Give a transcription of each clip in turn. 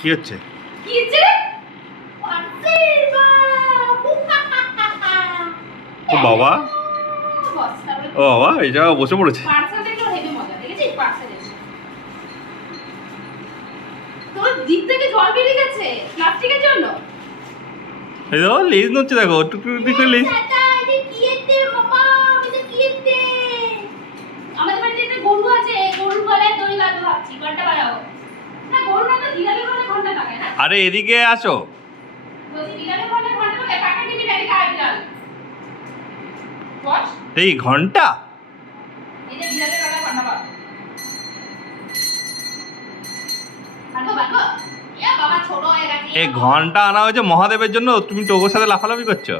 কি হচ্ছে? ও বাবা, ও বাবা, এই জায়গায় বসে পড়েছে। এই দেখো লেজ নড়ছে, দেখো টুকটুক করে লেজ। আরে এদিকে আসো। এই ঘন্টা, এই ঘন্টা আনা হয়েছে মহাদেবের জন্য, তুমি টোগোর সাথে লাফালাফি করছো।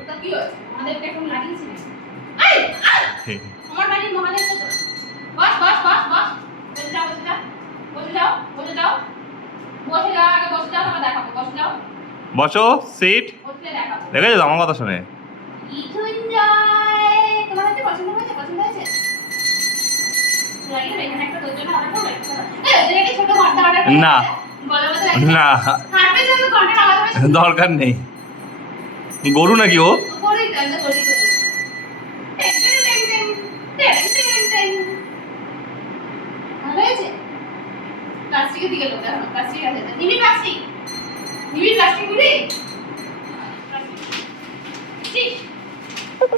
বসো, সিট। দেখেছো আমার কথা শুনে? না না, দরকার নেই। গরু নাকি ও?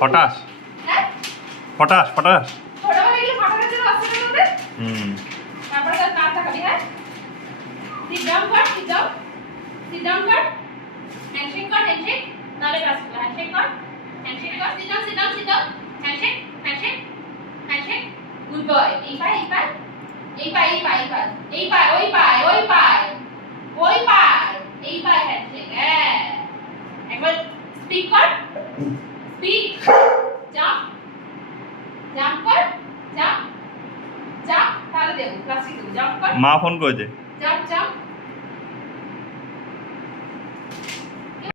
পটাশ পটাশ পটাশ। মা ফোন করেছে।